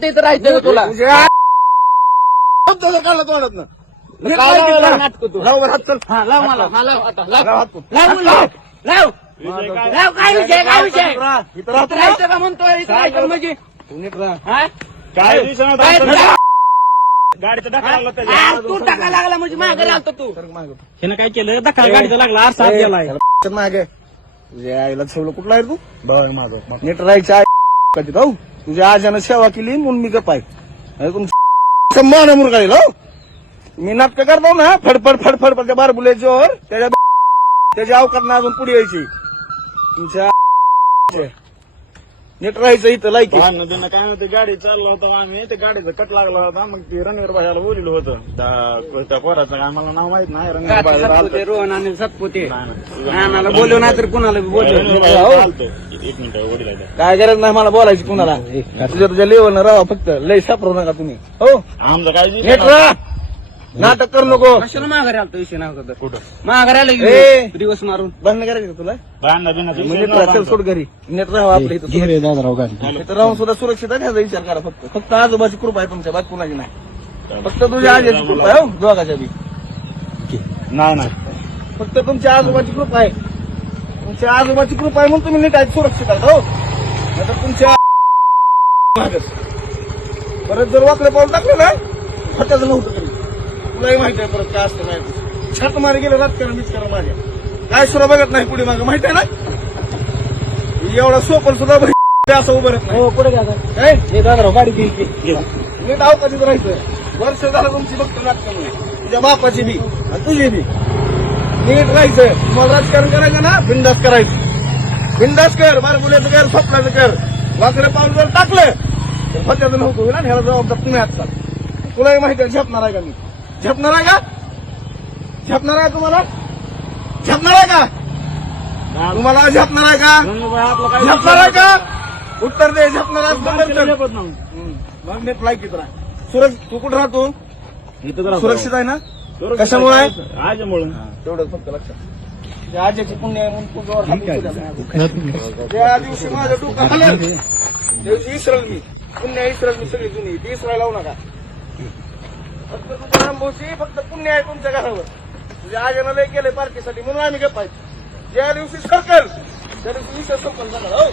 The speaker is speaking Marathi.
राहायचं का तुला. काढला तोंडात ना नाटकं तू? लाव बरं हात चल. हा लाव मला. हा लाव. आता लाव. लाव हात तू. लाव म्हणलं. लाव. लाव. काय? विषय काय विषय इथं राहा, इथं इथं राहा. राहायचं का म्हणतोय इथं राहायचं म्हणजे? तू नीट राहा. हा? काय दिवसानं काय आता तुला? गाडीचा धक्का लागला त्याच्या. तू टाका लागला म्हणजे मागे लागतो तू. सरक मागं. त्यानं काय केलं? धक्का गाडीचा लागला आरसा आत गेलाय. मागे. तुझ्या आईला ठेवलं कुठला आहे तू? बघ माग. नीट राहायच्या आई कधी राहू तुझ्या आजानं सेवा केली म्हणून मी गप आहे मान मुरगाळील हो. मी नाटक करतो ना फडफड फडफड त्या बारबुल्याच्यावर त्याच्या त्याच्या अवकात अजून पुढे यायची. तुमच्या नीट राहायचं इथं लायकी भांडणं त्यांना काय म्हणते गाडी चाललो होतो आम्ही ते गाडीचा कट लागला होता मग ते रणवीर भाईला बोलिलं होतं. त्या त्या पोराचं काय मला नाव माहीत नाही रणवीर सतपुते, रोहन आणि सतपुते. नानाला बोलव नाही तर कुणाला बी बोलव. रणवीर भाई हो. चालतो एक मिनिट वडील आले. काय गरज नाही मला बोलायची कुणाला. तुझ्या तुझ्या लेवल राहा फक्त लय सापरू नका तुम्ही. हो? आमचं काय नीट राहा. नाटक करू नको. कशाला माघारी आलतो विषय नाही होता कुठं? माघारी आलं ए. की दिवस मारून. भांडण करायचं का तुला? नीट राहा चल सोड घरी. नीट राहा आपल्या इथं इथं राहून सुद्धा सुरक्षित आहे ह्याचा विचार करा फक्त. फक्त आजोबाची कृपा आहे तुमच्या बाकी कुणाची नाही. फक्त तुझ्या आजीची कृपा आहे हो दोघाच्या बी. नाही नाही. फक्त तुमच्या आजोबाची कृपा आहे. तुमच्या आजोबाची कृपा आहे म्हणून तुम्ही नीट आहे सुरक्षित आहात हो. नाहीतर तुमच्या. परत जर वाकडे पाऊल टाकलं ना फटाचं नव्हतं तरी. तुलाही माहिती आहे परत काय असतं माहिती छात मारे गेलं राजकारण बिचकारण माझ्या काय सुद्धा बघत नाही पुढे मागं माहिती आहे ना? एवढा सोपल सुद्धा असं उभं राहत नाही. हो पुढे हे दादा गाडी घे नीट अवकाशीत राहायचं. वर्ष झालं तुमची बघतो नाटकामुळे तुझ्या बापाची बी आणि तुझी बी. नीट राहायचं. तुम्हाला राजकारण करायचं ना? बिंदास करायचं. बिंदास कर. बार मुलाचं कर स्वप्नाचं कर. वाकडे पाऊल जर टाकलं. तर फत्याचं नव्हतं होईल ह्याला जबाबदार तुम्ही आजकाल तुलाही माहिती आहे झेपणार आहे का मी? झेपणार आहे का? झेपणार आहे तुम्हाला? झेपणार आहे का? तुम्हाला झेपणार आहे का? झेपणार आहे का? उत्तर दे झेपणार राहा. सुरक्षित तू कुठं राहतो. सुरक्षित आहे ना? कशामुळे? आहे? आजमुळे तेवढं फक्त लक्षात. आजीची पुण्य आहे म्हणून तुझ्यावर हात उचलला. त्या दिवशी माझं डोकं हललं त्या दिवशी इसरल मी. पुण्य इसरल मी सगळी जुनी. ती इसरायला लावू नका. फक्त फक्त पुण्य आहे तुमच्या घरावर. तुझ्या आजीनं लय केलंय पार्टीसाठी म्हणून आम्ही गप्प ज्या दिवशी सरकल त्या दिवशी विषय संपन्न झाला हो.